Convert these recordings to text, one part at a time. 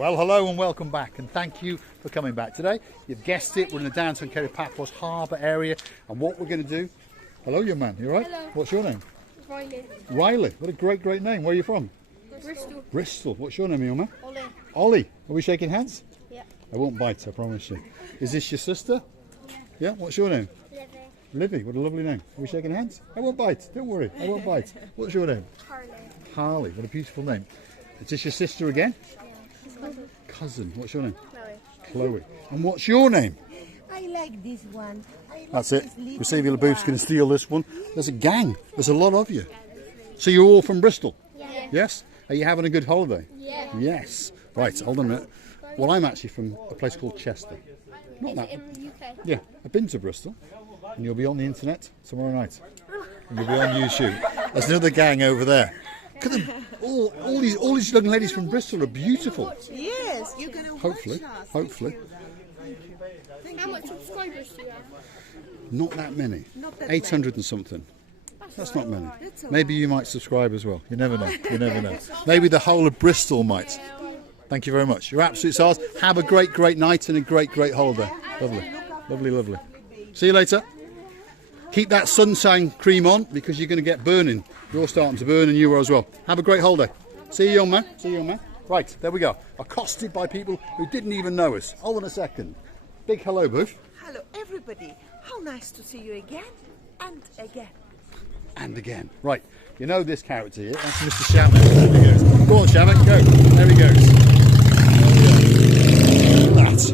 Well, hello and welcome back, and thank you for coming back today. You've guessed it, we're in the downtown Kato Paphos harbour area, and what we're going to do... Hello, young man, you all right? Hello. What's your name? Riley. Riley, what a great name. Where are you from? Bristol. Bristol. What's your name, young man? Ollie. Ollie. Are we shaking hands? Yeah. I won't bite, I promise you. Is this your sister? Yeah. What's your name? Livy. Livy, what a lovely name. Are we shaking hands? I won't bite, don't worry, I won't bite. What's your name? Harley. Harley, what a beautiful name. Is this your sister again? Yeah. Cousin. What's your name? Chloe. Chloe. And what's your name? I like this one. That's it. Receiving the boot's going to steal this one. There's a gang. There's a lot of you. So you're all from Bristol? Yeah. Yes? Are you having a good holiday? Yeah. Yes. Right, hold on a minute. Well, I'm actually from a place called Chester. Not that. In the UK. Yeah, I've been to Bristol. And you'll be on the internet tomorrow night. And you'll be on YouTube. There's another gang over there. Look at them. All these young ladies from Bristol are beautiful. Yes, you're going to Hopefully. watch us. Hopefully. How much subscribers do you have? Not that many. Not that 800 and something. That's not many. That's all Maybe you might subscribe as well. You never know. You never know. Maybe the whole of Bristol might. Thank you very much. You're absolute stars. Have a great night and a great holiday. Lovely. See you later. Keep that sunshine cream on because you're going to get burning. You're starting to burn and you are as well. Have a great holiday. See you, young man. See you, young man. Right, there we go. Accosted by people who didn't even know us. Hold on a second. Big hello, Booth. Hello, everybody. How nice to see you again and again. And again. Right, you know this character here. That's Mr. Shamrock. There he goes. Go on, Shamrock, go. There he goes. That's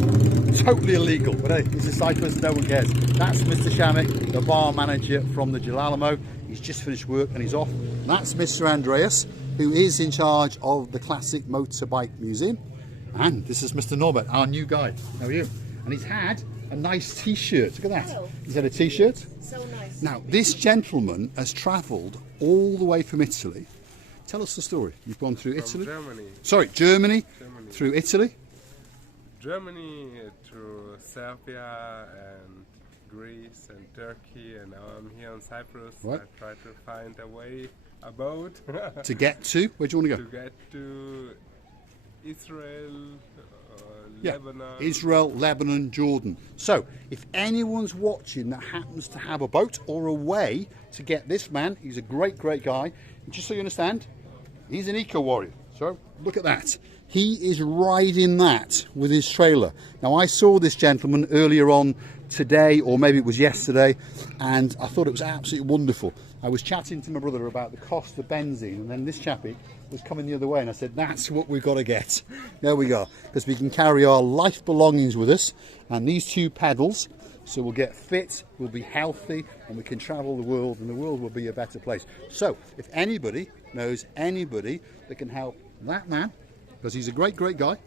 totally illegal. But hey, this is Cyprus, no one cares. That's Mr. Shamrock, the bar manager from the Jalalamo. He's just finished work and he's off. And that's Mr. Andreas, who is in charge of the Classic Motorbike Museum. And this is Mr. Norbert, our new guy. How are you? And he's had a nice t-shirt. Look at that. Hello. He's had a t-shirt. So nice. Now, this gentleman has travelled all the way from Italy. Tell us the story. You've gone through Italy? Germany. Sorry, Germany. Through Italy. Germany to Serbia and Greece and Turkey, and now I'm here in Cyprus. Right. I try to find a boat To get to, where do you want to to go? get to Israel, Yeah, Lebanon. Israel, Lebanon, Jordan. So, if anyone's watching that happens to have a boat or a way to get this man, he's a great guy. And just so you understand, he's an eco-warrior. So, look at that. He is riding that with his trailer. Now, I saw this gentleman earlier on today, or maybe it was yesterday, and I thought it was absolutely wonderful. I was chatting to my brother about the cost of benzene, and then this chappie was coming the other way, and I said, that's what we've got to get. There we go, because we can carry our life belongings with us, and these two pedals, so we'll get fit, we'll be healthy, and we can travel the world, and the world will be a better place. So, if anybody knows anybody that can help that man, because he's a great guy,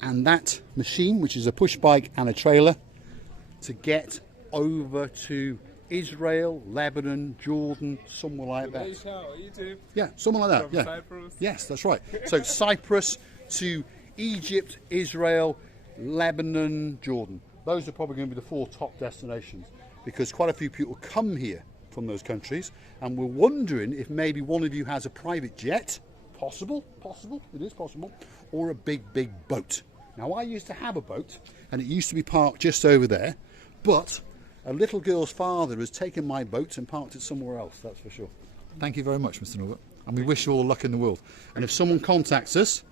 and that machine, which is a push bike and a trailer, to get over to Israel, Lebanon, Jordan, somewhere like that. Egypt. Yeah, something like that. From Yeah. Cyprus. Yes, that's right. So Cyprus to Egypt, Israel, Lebanon, Jordan. Those are probably going to be the 4 top destinations because quite a few people come here from those countries, and we're wondering if maybe one of you has a private jet. Possible, it is possible, or a big boat. Now, I used to have a boat, and it used to be parked just over there, but a little girl's father has taken my boat and parked it somewhere else, that's for sure. Thank you very much, Mr. Norbert, and we wish you all the luck in the world. And if someone contacts us,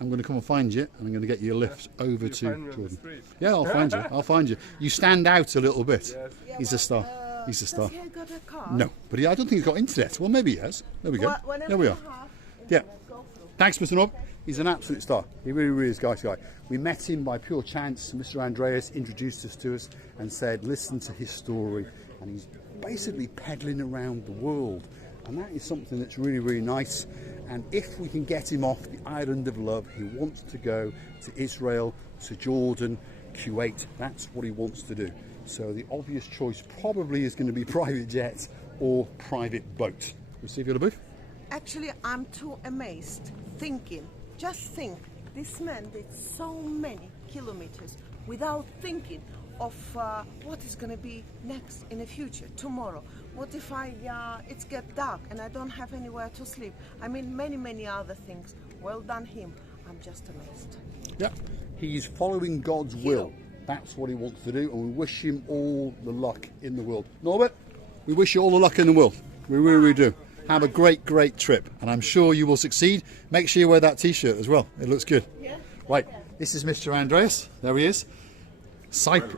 I'm going to come and find you, and I'm going to get you a lift over to Find me on the Jordan. street. Yeah, I'll find you. You stand out a little bit. Yes. He's a star. He's a star. Does he got a car? No, but I don't think he's got internet. Well, maybe he has. There we go. Whenever There we you are. have, Yeah. go through. Thanks, Mr. Nob. He's an absolute star. He really is a nice guy. We met him by pure chance. Mr. Andreas introduced us to us and said, listen to his story. And he's basically peddling around the world. And that is something that's really nice. And if we can get him off the island of love, he wants to go to Israel, to Jordan, Kuwait. That's what he wants to do. So the obvious choice probably is going to be private jet or private boat. We'll see if you're a booth. Actually, I'm too amazed, thinking, just think, this man did so many kilometers without thinking of what is going to be next in the future, tomorrow. What if it's get dark and I don't have anywhere to sleep? I mean, many other things. Well done him. I'm just amazed. Yeah, he's following God's will. That's what he wants to do, and we wish him all the luck in the world. Norbert, we wish you all the luck in the world. We really do. Have a great, great trip, and I'm sure you will succeed. Make sure you wear that T-shirt as well. It looks good. Yeah. Right, this is Mr. Andreas. There he is.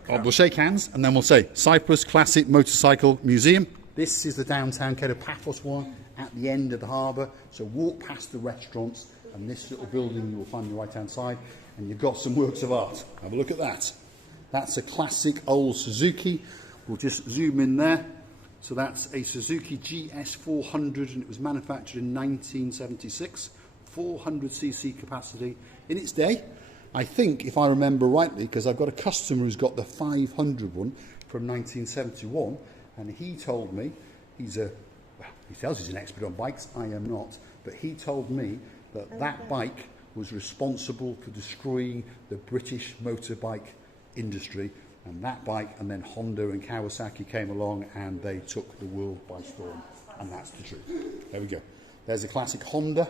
We'll shake hands, and then we'll say Cyprus Classic Motorcycle Museum. This is the downtown Kato Paphos one at the end of the harbour. So walk past the restaurants, and this little building you will find on the right-hand side, and you've got some works of art. Have a look at that. That's a classic old Suzuki. We'll just zoom in there. So that's a Suzuki GS400, and it was manufactured in 1976. 400cc capacity in its day. I think, if I remember rightly, because I've got a customer who's got the 500 one from 1971, and he told me, he tells he's an expert on bikes, I am not, but he told me that that bike was responsible for destroying the British motorbike industry, and that bike, and then Honda and Kawasaki came along and they took the world by storm, and that's the truth. There we go. There's a classic Honda.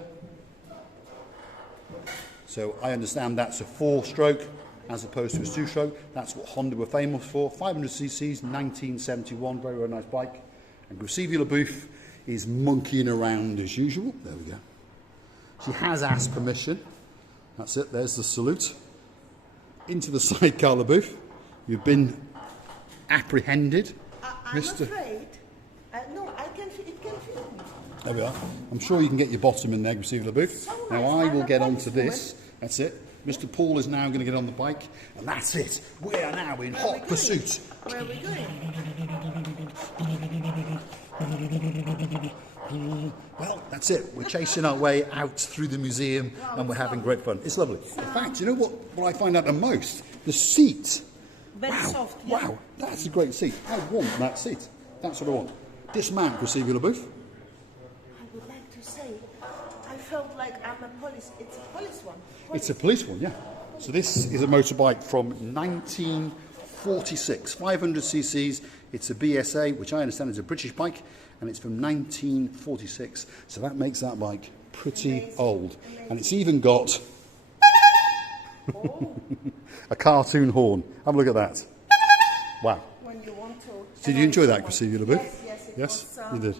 So I understand that's a 4-stroke as opposed to a 2-stroke. That's what Honda were famous for. 500cc's, 1971, very, very nice bike. And Graciela LaBouffe is monkeying around as usual. There we go. She has asked permission. That's it, there's the salute. Into the sidecar, LaBouffe. You've been apprehended. I'm afraid. No, it can fit me. There we are. I'm sure you can get your bottom in there, Graciela LaBouffe. Now I will get onto this. That's it. Mr. Paul is now going to get on the bike, and that's it. We are now in hot pursuit. Where are we going? Well, that's it. We're chasing our way out through the museum, and we're having great fun. It's lovely. In fact, you know what I find out the most? The seat. Very soft. Yeah. Wow, that's a great seat. I want that seat. That's what I want. Dismount, Graciela LaBouffe. I would like to say, I felt like I'm a police. It's a police one. It's a police one, yeah. So this is a motorbike from 1946, 500cc's. It's a BSA, which I understand is a British bike, and it's from 1946. So that makes that bike pretty old. And it's even got a cartoon horn. Have a look at that. Wow. When you want to. Did you enjoy that, Graciela LaBouffe? Yes, You did.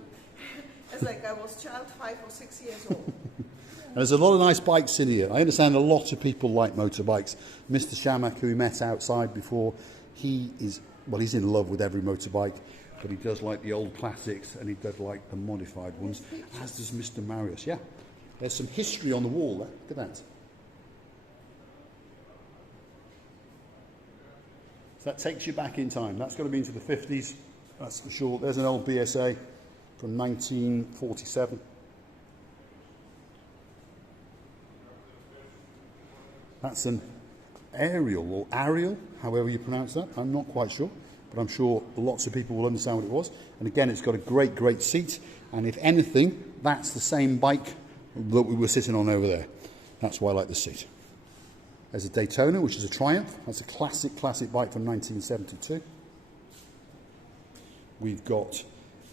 It's like I was child 5 or 6 years old. And there's a lot of nice bikes in here. I understand a lot of people like motorbikes. Mr. Shamak, who we met outside before, he's in love with every motorbike, but he does like the old classics and he does like the modified ones, as does Mr. Marius. Yeah, there's some history on the wall there. Look at that. So that takes you back in time. That's got to be into the 50s, that's for sure. There's an old BSA from 1947. That's an aerial, or Ariel, however you pronounce that. I'm not quite sure, but I'm sure lots of people will understand what it was. And again, it's got a great, great seat. And if anything, that's the same bike that we were sitting on over there. That's why I like the seat. There's a Daytona, which is a Triumph. That's a classic, classic bike from 1972. We've got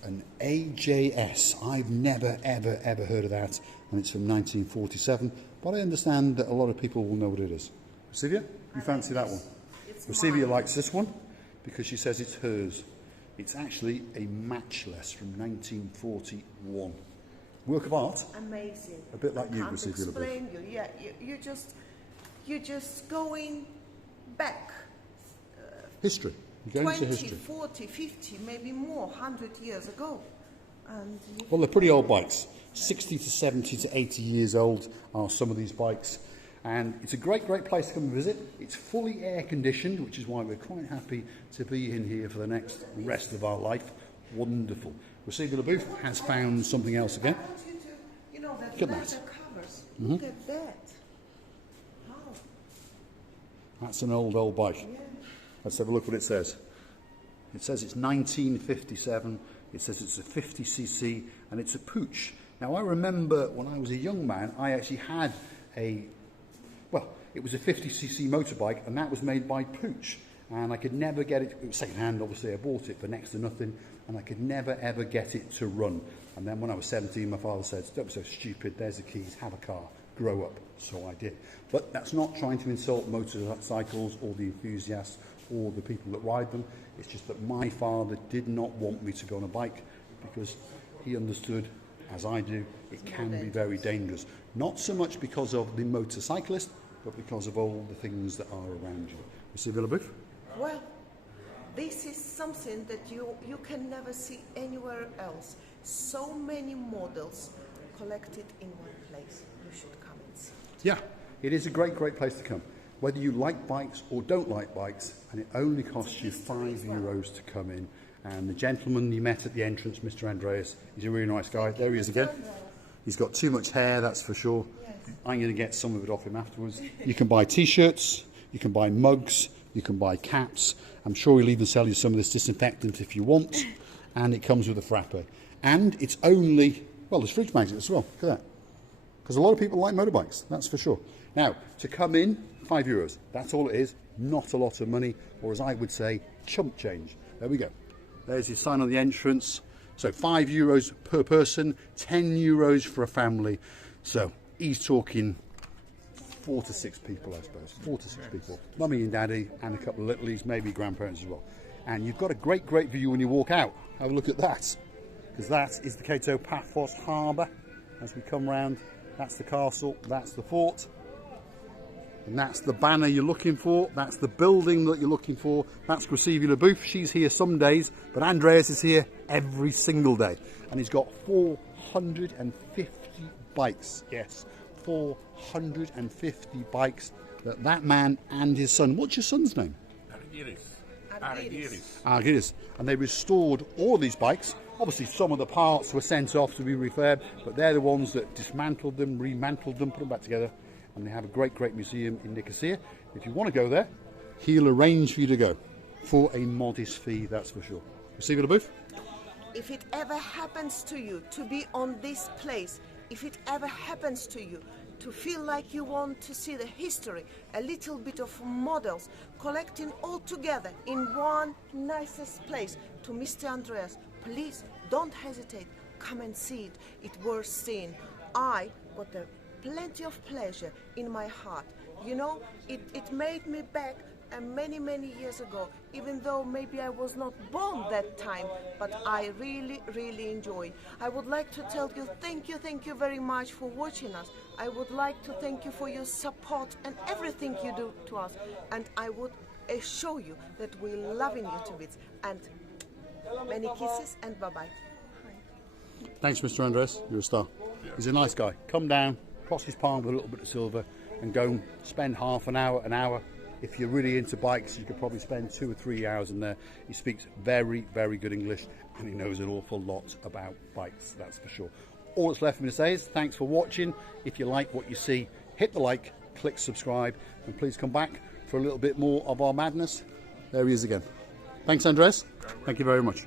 an AJS. I've never, ever, ever heard of that. And it's from 1947. But I understand that a lot of people will know what it is. Graciela, you fancy that one? Graciela likes this one because she says it's hers. It's actually a matchless from 1941. Work of art. Amazing. A bit like you, can't Graciela. Explain you. Yeah, you're just going back. History. You're going 20, to history. 40, 50, maybe more, 100 years ago. And Well, they're pretty old bikes. 60 to 70 to 80 years old are some of these bikes. And it's a great, great place to come and visit. It's fully air conditioned, which is why we're quite happy to be in here for the next rest of our life. Wonderful. Graciela LaBouffe has found something else again. I want you to, that Look at leather that. covers. Look at that. Wow. That's an old bike. Yeah. Let's have a look what it says. It says it's 1957. It says it's a 50cc and it's a Pooch. Now, I remember when I was a young man, I actually had it was a 50cc motorbike, and that was made by Pooch. And I could never get it. It was second-hand, obviously. I bought it for next to nothing, and I could never, ever get it to run. And then when I was 17, my father said, "Don't be so stupid. There's the keys. Have a car." grow up, so I did. But that's not trying to insult motorcycles or the enthusiasts or the people that ride them. It's just that my father did not want me to go on a bike because he understood, as I do, it can be very dangerous. Not so much because of the motorcyclist, but because of all the things that are around you. Mr. Villeboof? Well, this is something that you can never see anywhere else. So many models collected in one place. You should come and see it. Yeah, it is a great, great place to come. Whether you like bikes or don't like bikes, and it only costs you €5 to come in. And the gentleman you met at the entrance, Mr. Andreas, he's a really nice guy. There he is again. He's got too much hair, that's for sure. I'm going to get some of it off him afterwards. You can buy t-shirts, you can buy mugs, you can buy caps. I'm sure he'll even sell you some of this disinfectant if you want. And it comes with a frappe. And it's only, well, there's fridge magnets as well. Look at that. Because a lot of people like motorbikes, that's for sure. Now, to come in, €5. That's all it is. Not a lot of money, or as I would say, chump change. There we go. There's his sign on the entrance. So €5 per person, €10 for a family. So he's talking 4 to 6 people, I suppose. 4 to 6 people. Mummy and daddy and a couple of littlies, maybe grandparents as well. And you've got a great, great view when you walk out. Have a look at that. Because that is the Kato Paphos harbour. As we come round, that's the castle, that's the fort. And that's the banner you're looking for. That's the building that you're looking for. That's Gracie Villeboof. She's here some days, but Andreas is here every single day. And he's got 450 bikes. Yes, 450 bikes that man and his son. What's your son's name? Argyris. And they restored all these bikes. Obviously, some of the parts were sent off to be refurbed, but they're the ones that dismantled them, remantled them, put them back together. And they have a great, great museum in Nicosia. If you want to go there, he'll arrange for you to go for a modest fee, that's for sure. Receive it a booth? If it ever happens to you to be on this place, if it ever happens to you to feel like you want to see the history, a little bit of models, collecting all together in one nicest place, to Mr. Andreas, please don't hesitate. Come and see it. It's worth seeing. I got plenty of pleasure in my heart. You know, it made me back many, many years ago, even though maybe I was not born that time, but I really, really enjoy. I would like to tell you thank you very much for watching us. I would like to thank you for your support and everything you do to us. And I would assure you that we're loving you to bits. And many kisses and bye-bye. Thanks, Mr. Andres. You're a star. He's a nice guy. Come down, cross his palm with a little bit of silver, and go and spend half an hour. If you're really into bikes, you could probably spend 2 or 3 hours in there. He speaks very, very good English, and he knows an awful lot about bikes, that's for sure. All that's left for me to say is thanks for watching. If you like what you see, hit the like, click subscribe, and please come back for a little bit more of our madness. There he is again. Thanks, Andres. Thank you very much.